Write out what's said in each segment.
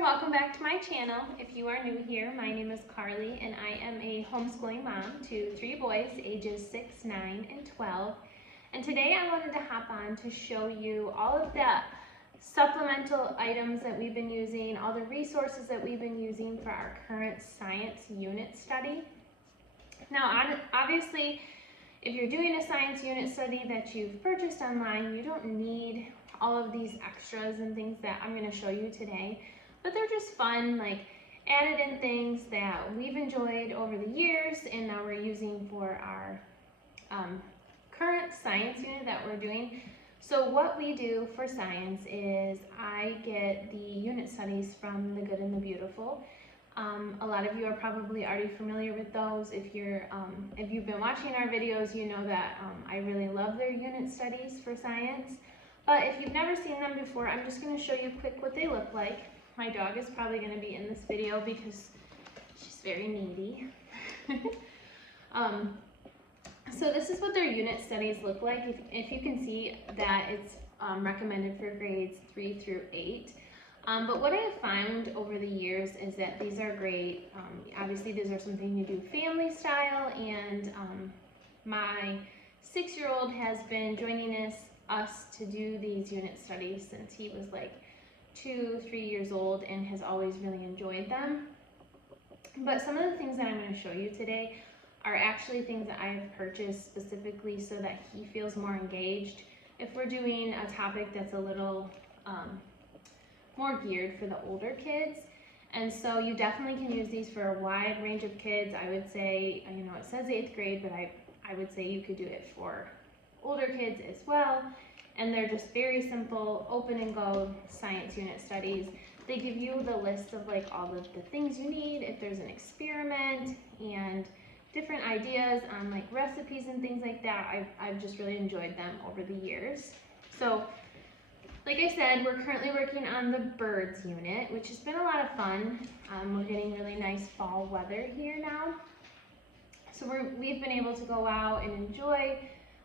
there, welcome back to my channel. If you are new here, my name is Carly and I am a homeschooling mom to 3 boys ages 6, 9, and 12. And today I wanted to hop on to show you all of the supplemental items that we've been using, all the resources that we've been using for our current science unit study. Now, obviously, if you're doing a science unit study that you've purchased online, you don't need all of these extras and things that I'm going to show you today, but they're just fun, like added in things that we've enjoyed over the years and now we're using for our current science unit that we're doing. So what we do for science is I get the unit studies from The Good and the Beautiful. A lot of you are probably already familiar with those. If you've been watching our videos, you know that I really love their unit studies for science. But if you've never seen them before, I'm just going to show you quick what they look like. My dog is probably going to be in this video because she's very needy. So this is what their unit studies look like. If you can see that it's recommended for grades 3 through 8. But what I have found over the years is that these are great. Obviously, these are something you do family style, and my 6-year-old has been joining us to do these unit studies since he was like 2, 3 years old and has always really enjoyed them. But some of the things that I'm going to show you today are actually things that I have purchased specifically so that he feels more engaged. If we're doing a topic that's a little more geared for the older kids. And so you definitely can use these for a wide range of kids. I would say, you know, it says 8th grade, but I would say you could do it for older kids as well. And they're just very simple, open and go science unit studies. They give you the list of like all of the things you need if there's an experiment and different ideas on like recipes and things like that. I've just really enjoyed them over the years. So like I said, we're currently working on the birds unit, which has been a lot of fun. We're getting really nice fall weather here now. So we've been able to go out and enjoy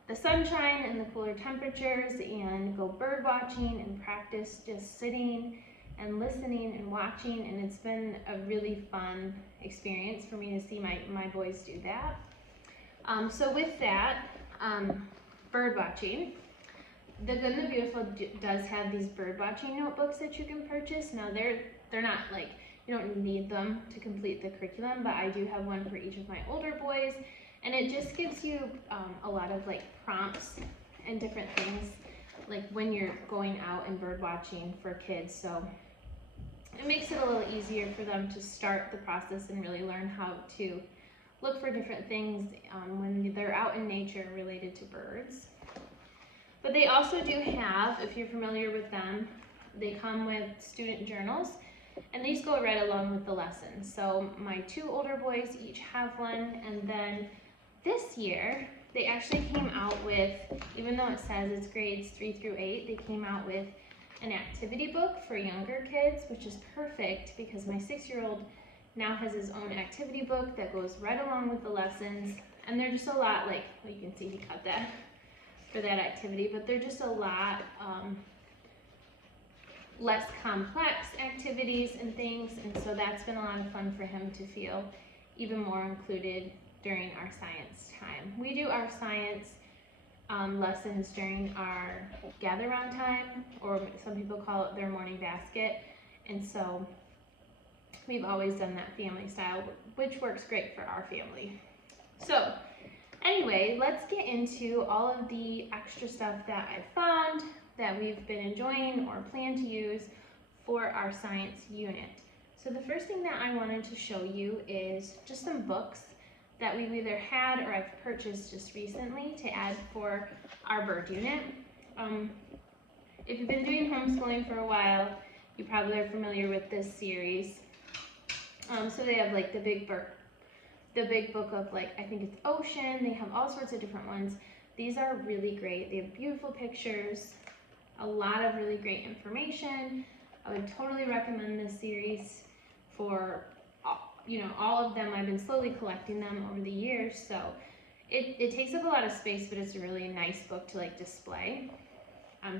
the sunshine and the cooler temperatures and go bird watching and practice just sitting and listening and watching, and it's been a really fun experience for me to see my boys do that. So with that, bird watching, The Good and the Beautiful does have these bird watching notebooks that you can purchase. Now they're not like, you don't need them to complete the curriculum, but I do have one for each of my older boys, and it just gives you a lot of like prompts and different things like when you're going out and bird watching for kids. So it makes it a little easier for them to start the process and really learn how to look for different things when they're out in nature related to birds. But they also do have, if you're familiar with them, they come with student journals, and these go right along with the lessons. So my 2 older boys each have one, and then this year they actually came out with, even though it says it's grades 3 through 8, they came out with an activity book for younger kids, which is perfect because my 6-year-old now has his own activity book that goes right along with the lessons, and they're just a lot like, well, you can see he cut that for that activity, but they're just a lot less complex activities and things, and so that's been a lot of fun for him to feel even more included during our science time. We do our science lessons during our gather round time, or some people call it their morning basket, and so we've always done that family style, which works great for our family. So anyway, let's get into all of the extra stuff that I've found that we've been enjoying or plan to use for our science unit. So the first thing that I wanted to show you is just some books that we've either had or I've purchased just recently to add for our bird unit. If you've been doing homeschooling for a while, you probably are familiar with this series. So they have like the big book of like, I think it's ocean. They have all sorts of different ones. These are really great. They have beautiful pictures, a lot of really great information. I would totally recommend this series for, you know, all of them. I've been slowly collecting them over the years, so it takes up a lot of space, but it's a really nice book to like display.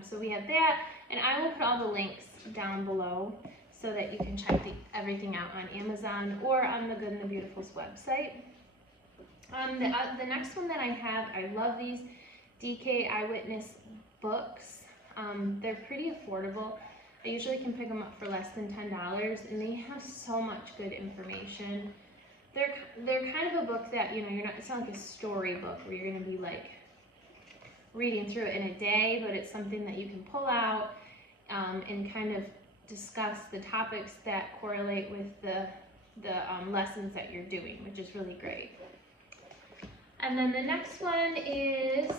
So we have that, and I will put all the links down below so that you can check everything out on Amazon or on the Good and the Beautiful's website. The next one that I have, I love these DK Eyewitness books. They're pretty affordable. I usually can pick them up for less than $10, and they have so much good information. They're kind of a book that, you know, it's not like a storybook where you're going to be like reading through it in a day, but it's something that you can pull out and kind of discuss the topics that correlate with the lessons that you're doing, which is really great. And then the next one is,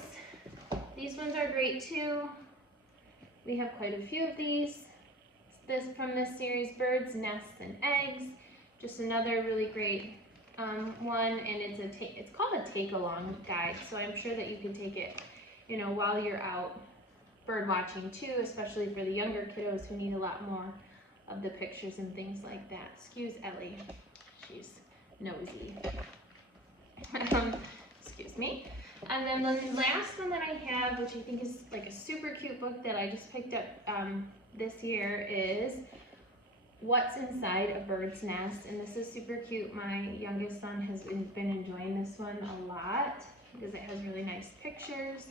these ones are great too. We have quite a few of these. From this series, Birds, Nests, and Eggs. Just another really great one, and it's called a take-along guide, so I'm sure that you can take it, you know, while you're out bird watching too, especially for the younger kiddos who need a lot more of the pictures and things like that. Excuse Ellie, she's nosy. Excuse me. And then the last one that I have, which I think is like a super cute book that I just picked up this year, is What's Inside a Bird's Nest. And this is super cute. My youngest son has been enjoying this one a lot because it has really nice pictures.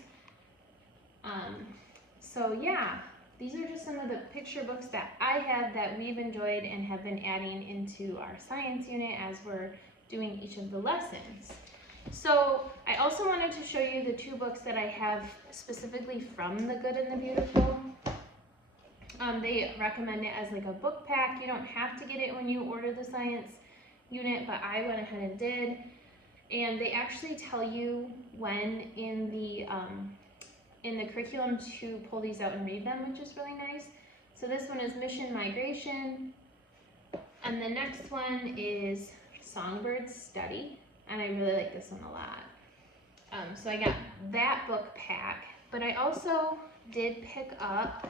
So yeah, these are just some of the picture books that I have that we've enjoyed and have been adding into our science unit as we're doing each of the lessons. So I also wanted to show you the two books that I have specifically from the Good and the Beautiful. They recommend it as like a book pack. You don't have to get it when you order the science unit, but I went ahead and did. And they actually tell you when in the curriculum to pull these out and read them, which is really nice. So this one is Mission Migration, and the next one is Songbird Study, and I really like this one a lot. So I got that book pack, but I also did pick up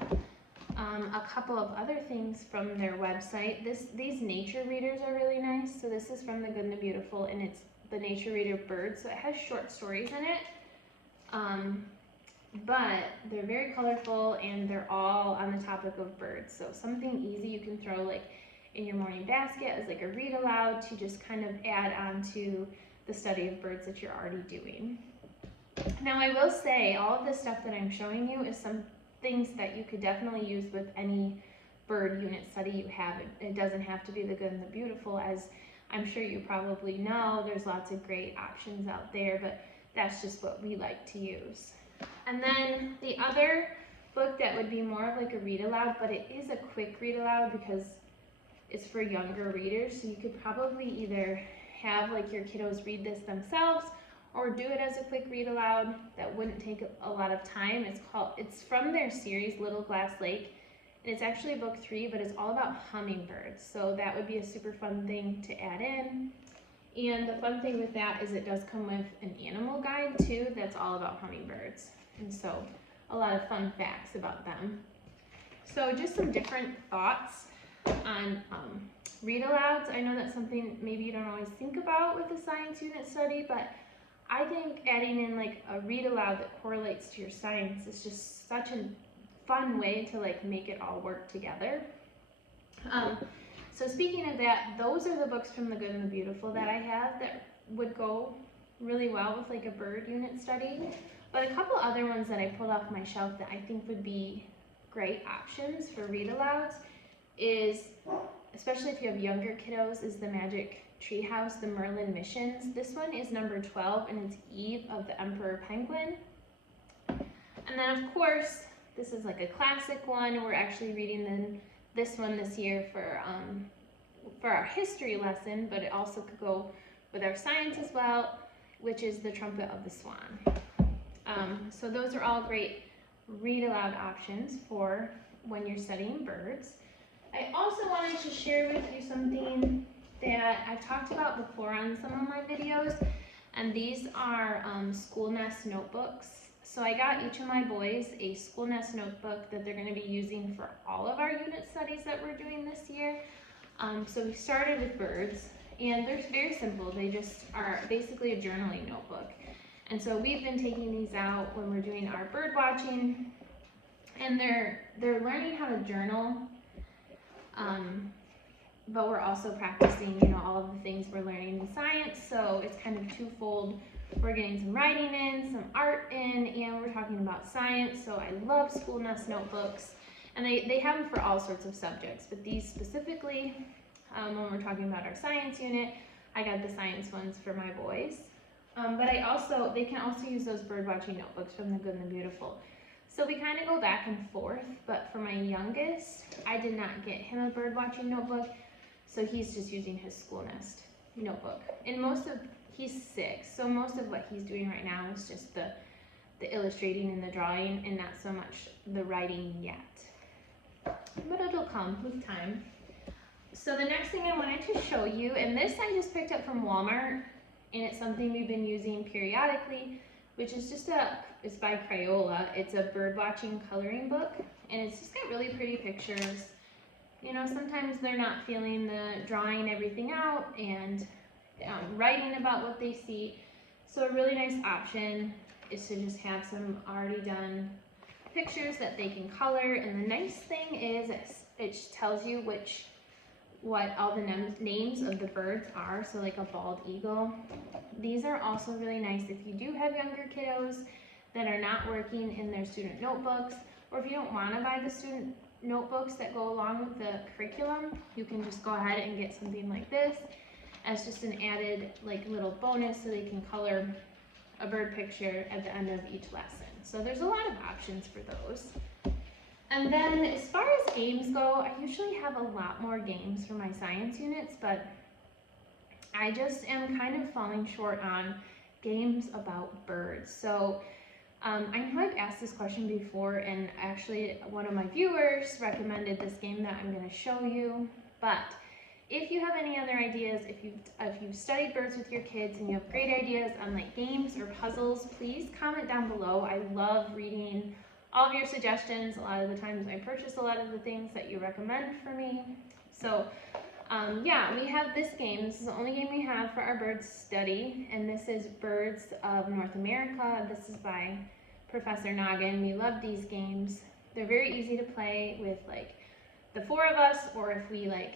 a couple of other things from their website. These nature readers are really nice. So this is from the Good and the Beautiful, and it's the Nature Reader Bird, so it has short stories in it. But they're very colorful and they're all on the topic of birds. So something easy you can throw like in your morning basket as like a read aloud to just kind of add on to the study of birds that you're already doing. Now I will say all of this stuff that I'm showing you is some things that you could definitely use with any bird unit study you have. It doesn't have to be the Good and the Beautiful, as I'm sure you probably know. There's lots of great options out there, but that's just what we like to use. And then the other book that would be more of like a read aloud, but it is a quick read aloud because it's for younger readers. So you could probably either have like your kiddos read this themselves or do it as a quick read aloud that wouldn't take a lot of time. It's from their series Little Glass Lake, and it's actually book 3, but it's all about hummingbirds. So that would be a super fun thing to add in. And the fun thing with that is it does come with an animal guide too that's all about hummingbirds. And so a lot of fun facts about them. So just some different thoughts on read alouds. I know that's something maybe you don't always think about with the science unit study, but I think adding in like a read aloud that correlates to your science is just such a fun way to like make it all work together. So speaking of that, those are the books from the Good and the Beautiful that I have that would go really well with like a bird unit study. But a couple other ones that I pulled off my shelf that I think would be great options for read alouds is, especially if you have younger kiddos, is the Magic Treehouse, the Merlin Missions. This one is number 12, and it's Eve of the Emperor Penguin. And then of course, this is like a classic one. We're actually reading this one this year for our history lesson, but it also could go with our science as well, which is The Trumpet of the Swan. So those are all great read aloud options for when you're studying birds. I also wanted to share with you something that I've talked about before on some of my videos, and these are school nest notebooks. So I got each of my boys a school nest notebook that they're going to be using for all of our unit studies that we're doing this year. So we started with birds, and they're very simple. They just are basically a journaling notebook. And so we've been taking these out when we're doing our bird watching, and they're learning how to journal But we're also practicing, you know, all of the things we're learning in science, so it's kind of twofold. We're getting some writing in, some art in, and we're talking about science, so I love School Nest notebooks. And they have them for all sorts of subjects, but these specifically, when we're talking about our science unit, I got the science ones for my boys. But they can also use those birdwatching notebooks from the Good and the Beautiful. So we kind of go back and forth, but for my youngest, I did not get him a birdwatching notebook, so he's just using his School Nest notebook. And he's 6, so most of what he's doing right now is just the illustrating and the drawing, and not so much the writing yet. But it'll come with time. So the next thing I wanted to show you, and this I just picked up from Walmart, and it's something we've been using periodically, which is it's by Crayola. It's a bird watching coloring book, and it's just got really pretty pictures. You know, sometimes they're not feeling the drawing everything out and writing about what they see. So a really nice option is to just have some already done pictures that they can color. And the nice thing is it tells you what all the names of the birds are. So like a bald eagle. These are also really nice if you do have younger kiddos that are not working in their student notebooks, or if you don't want to buy the student notebooks that go along with the curriculum, you can just go ahead and get something like this as just an added like little bonus, so they can color a bird picture at the end of each lesson. So there's a lot of options for those. And then as far as games go, I usually have a lot more games for my science units, but I just am kind of falling short on games about birds. So I know I've asked this question before, and actually one of my viewers recommended this game that I'm going to show you. But if you have any other ideas, if you've studied birds with your kids and you have great ideas on like games or puzzles, please comment down below. I love reading all of your suggestions. A lot of the times I purchase a lot of the things that you recommend for me. So yeah, we have this game. This is the only game we have for our bird study, and this is Birds of North America. This is by Professor Noggin. We love these games. They're very easy to play with like the 4 of us, or if we like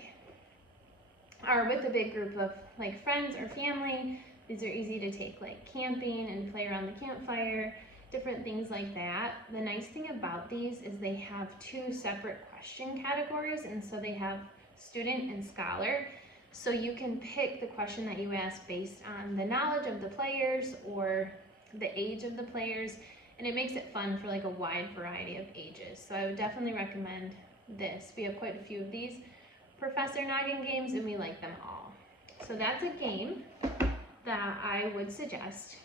are with a big group of like friends or family. These are easy to take like camping and play around the campfire, different things like that. The nice thing about these is they have 2 separate question categories, and so they have student and scholar. So you can pick the question that you ask based on the knowledge of the players or the age of the players, and it makes it fun for like a wide variety of ages. So I would definitely recommend this. We have quite a few of these Professor Noggin games, and we like them all. So that's a game that I would suggest.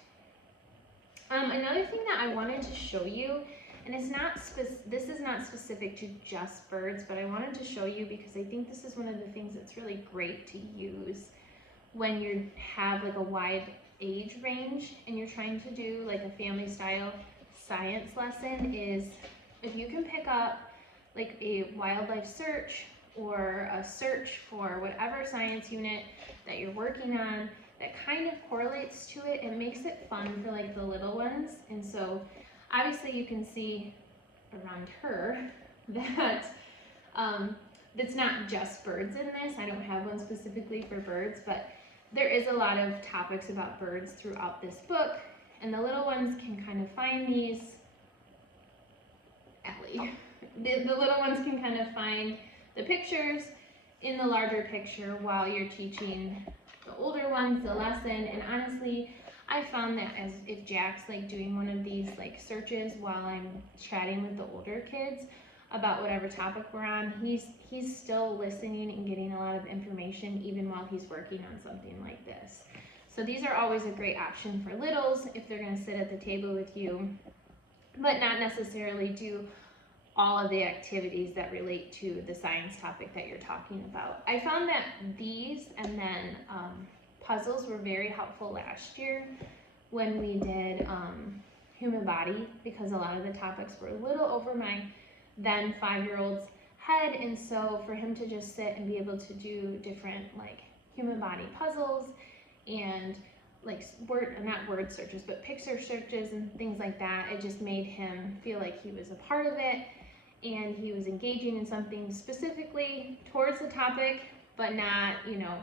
Another thing that I wanted to show you, and this is not specific to just birds, but I wanted to show you because I think this is one of the things that's really great to use when you have like a wide age range and you're trying to do like a family style science lesson, is if you can pick up like a wildlife search or a search for whatever science unit that you're working on that kind of correlates to it, it makes it fun for like the little ones. And so obviously you can see around her that it's not just birds in this. I don't have one specifically for birds, but there is a lot of topics about birds throughout this book, and the little ones can kind of find these, Ellie, the little ones can kind of find the pictures in the larger picture while you're teaching the older ones the lesson. And honestly, I found that as if Jack's like doing one of these like searches while I'm chatting with the older kids about whatever topic we're on, he's still listening and getting a lot of information even while he's working on something like this. So these are always a great option for littles if they're going to sit at the table with you, but not necessarily do all of the activities that relate to the science topic that you're talking about. I found that these and then puzzles were very helpful last year when we did human body, because a lot of the topics were a little over my then 5-year-old's head, and so for him to just sit and be able to do different like human body puzzles and like not word searches, but picture searches and things like that, it just made him feel like he was a part of it. and he was engaging in something specifically towards the topic, but not, you know,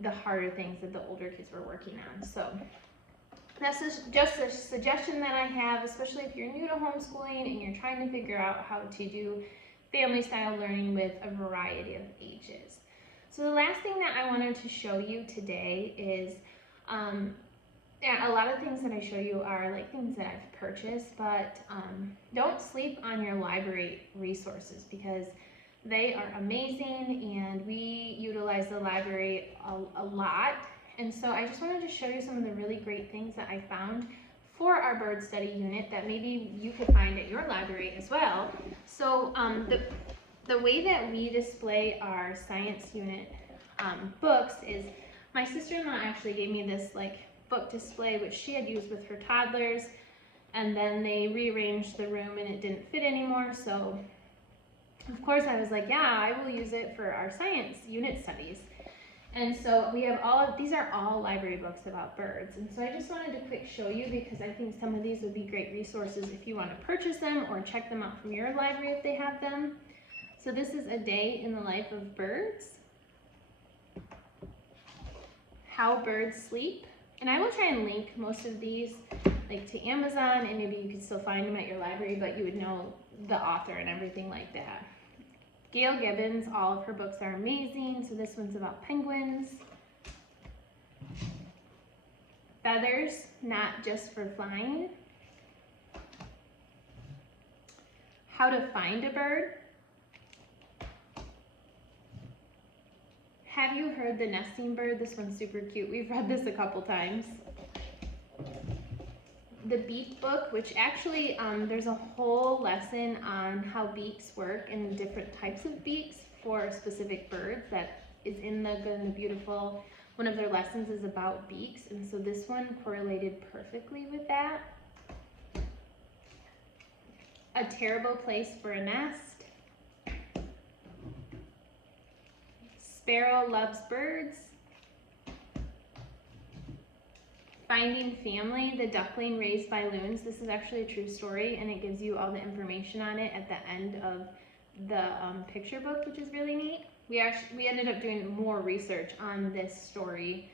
the harder things that the older kids were working on. So that's just a suggestion that I have, especially if you're new to homeschooling and you're trying to figure out how to do family style learning with a variety of ages. So the last thing that I wanted to show you today is, yeah, a lot of things that I show you are like things that I've purchased, but don't sleep on your library resources because they are amazing and we utilize the library a lot. And so I just wanted to show you some of the really great things that I found for our bird study unit that maybe you could find at your library as well. So the way that we display our science unit books is, my sister-in-law actually gave me this like book display which she had used with her toddlers, and then they rearranged the room and it didn't fit anymore. So of course I was like, yeah, I will use it for our science unit studies. And so we have these are all library books about birds. And so I just wanted to quick show you because I think some of these would be great resources if you want to purchase them or check them out from your library if they have them. So this is A Day in the Life of Birds, How Birds Sleep. And I will try and link most of these like to Amazon, and maybe you could still find them at your library, but you would know the author and everything like that. Gail Gibbons, all of her books are amazing. So this one's about penguins. Feathers, Not Just for Flying. How to Find a Bird. Have You Heard the Nesting Bird? This one's super cute. We've read this a couple times. The Beak Book, which actually there's a whole lesson on how beaks work and different types of beaks for specific birds that is in the Good and the Beautiful. One of their lessons is about beaks, and so this one correlated perfectly with that. A Terrible Place for a Nest. Sparrow Loves Birds. Finding Family, The Duckling Raised by Loons. This is actually a true story, and it gives you all the information on it at the end of the picture book, which is really neat. We ended up doing more research on this story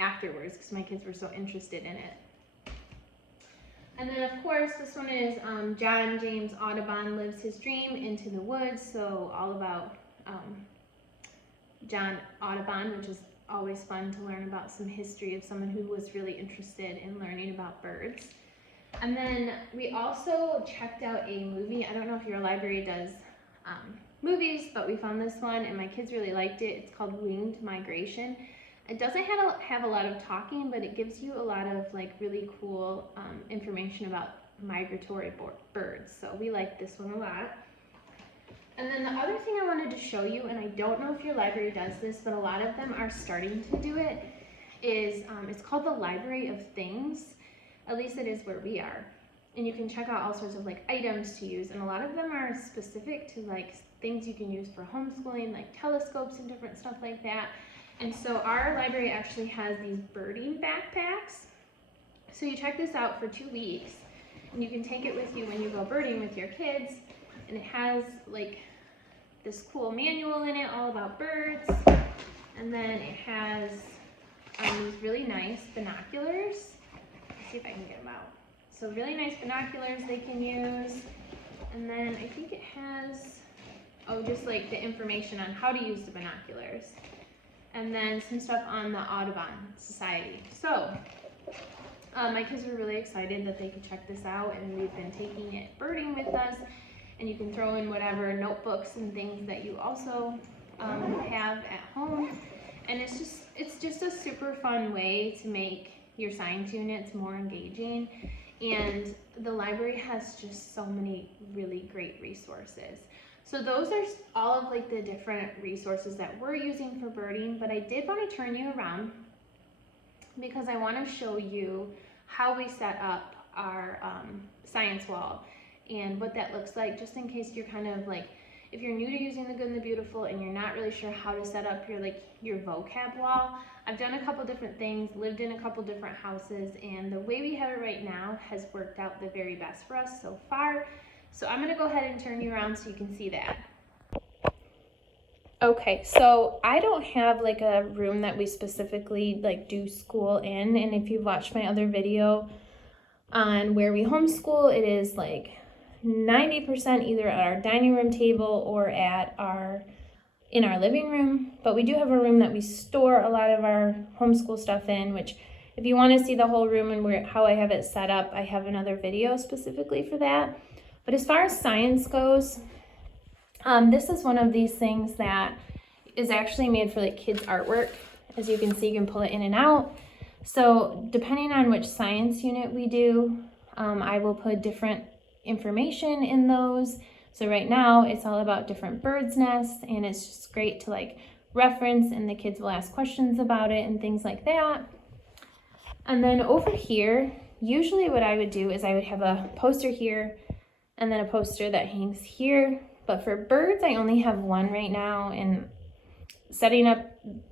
afterwards because my kids were so interested in it. And then of course this one is John James Audubon Lives His Dream, Into the Woods. So all about John Audubon, which is always fun to learn about some history of someone who was really interested in learning about birds. And then we also checked out a movie. I don't know if your library does movies, but we found this one and my kids really liked it. It's called Winged Migration. It doesn't have a lot of talking, but it gives you a lot of like really cool information about migratory birds. So we like this one a lot. And then the other thing I wanted to show you, and I don't know if your library does this, but a lot of them are starting to do it, is it's called the Library of Things. At least it is where we are. And you can check out all sorts of like items to use, and a lot of them are specific to like things you can use for homeschooling, like telescopes and different stuff like that. And so our library actually has these birding backpacks. So you check this out for 2 weeks, and you can take it with you when you go birding with your kids. And it has like this cool manual in it all about birds, and then it has these really nice binoculars. Let's see if I can get them out. So really nice binoculars they can use, and then I think it has just like the information on how to use the binoculars, and then some stuff on the Audubon Society. So my kids were really excited that they could check this out, and we've been taking it birding with us. And you can throw in whatever notebooks and things that you also have at home. And it's just a super fun way to make your science units more engaging. And the library has just so many really great resources. So those are all of like the different resources that we're using for birding, but I did want to turn you around because I want to show you how we set up our science wall and what that looks like, just in case you're kind of like, if you're new to using the Good and the Beautiful and you're not really sure how to set up your vocab wall. I've done a couple different things, lived in a couple different houses, and the way we have it right now has worked out the very best for us so far. So I'm gonna go ahead and turn you around so you can see that. Okay, so I don't have like a room that we specifically like do school in, and if you've watched my other video on where we homeschool, it is like 90% either at our dining room table or in our living room. But we do have a room that we store a lot of our homeschool stuff in, which if you want to see the whole room and how I have it set up, I have another video specifically for that. But as far as science goes, this is one of these things that is actually made for like kids artwork. As you can see, you can pull it in and out. So depending on which science unit we do, I will put different information in those. So right now it's all about different birds' nests, and it's just great to like reference, and the kids will ask questions about it and things like that. And then over here, usually what I would do is I would have a poster here and then a poster that hangs here. But for birds, I only have one right now, and setting up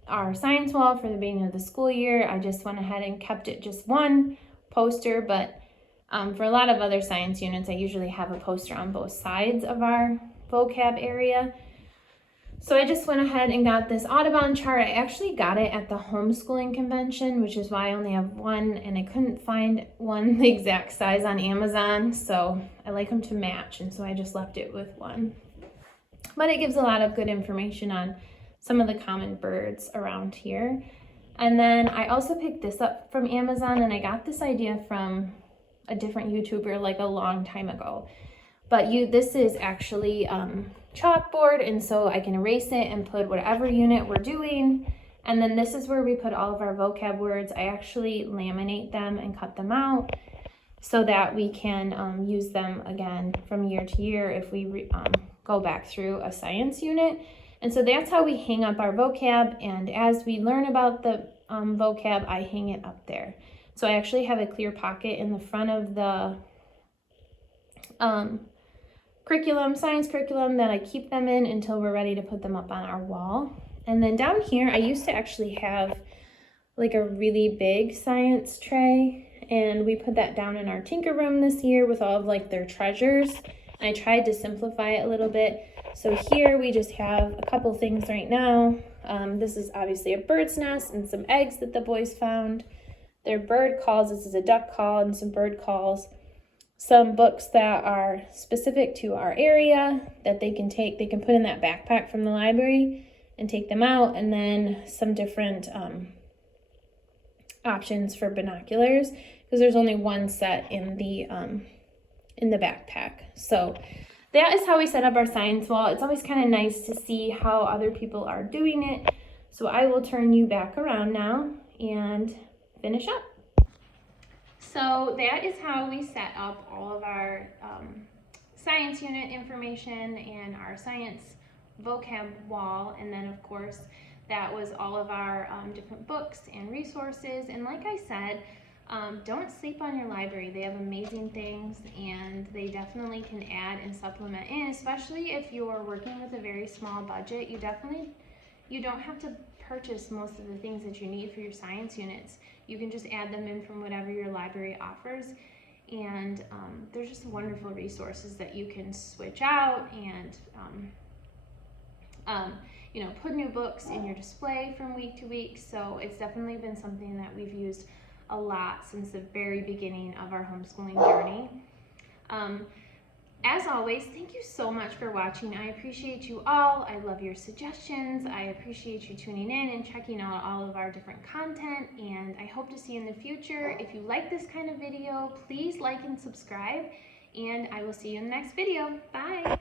our science wall for the beginning of the school year, I just went ahead and kept it just one poster. But for a lot of other science units, I usually have a poster on both sides of our vocab area. So I just went ahead and got this Audubon chart. I actually got it at the homeschooling convention, which is why I only have one, and I couldn't find one the exact size on Amazon, so I like them to match, and so I just left it with one. But it gives a lot of good information on some of the common birds around here. And then I also picked this up from Amazon, and I got this idea from a different YouTuber like a long time ago. But this is actually chalkboard, and so I can erase it and put whatever unit we're doing. And then this is where we put all of our vocab words. I actually laminate them and cut them out so that we can use them again from year to year if we go back through a science unit. And so that's how we hang up our vocab, and as we learn about the vocab, I hang it up there. So I actually have a clear pocket in the front of the science curriculum that I keep them in until we're ready to put them up on our wall. And then down here, I used to actually have like a really big science tray, and we put that down in our tinker room this year with all of like their treasures. And I tried to simplify it a little bit. So here we just have a couple things right now. This is obviously a bird's nest and some eggs that the boys found. Their bird calls, this is a duck call and some bird calls. Some books that are specific to our area that they can take, they can put in that backpack from the library and take them out, and then some different options for binoculars, because there's only one set in the backpack. So that is how we set up our science wall. It's always kind of nice to see how other people are doing it. So I will turn you back around now and finish up. So that is how we set up all of our science unit information and our science vocab wall. And then of course, that was all of our different books and resources. And like I said, don't sleep on your library. They have amazing things, and they definitely can add and supplement in, especially if you're working with a very small budget. You don't have to purchase most of the things that you need for your science units. You can just add them in from whatever your library offers, and they're just wonderful resources that you can switch out and put new books in your display from week to week. So it's definitely been something that we've used a lot since the very beginning of our homeschooling journey. As always, thank you so much for watching. I appreciate you all. I love your suggestions. I appreciate you tuning in and checking out all of our different content, and I hope to see you in the future. If you like this kind of video, please like and subscribe, and I will see you in the next video. Bye!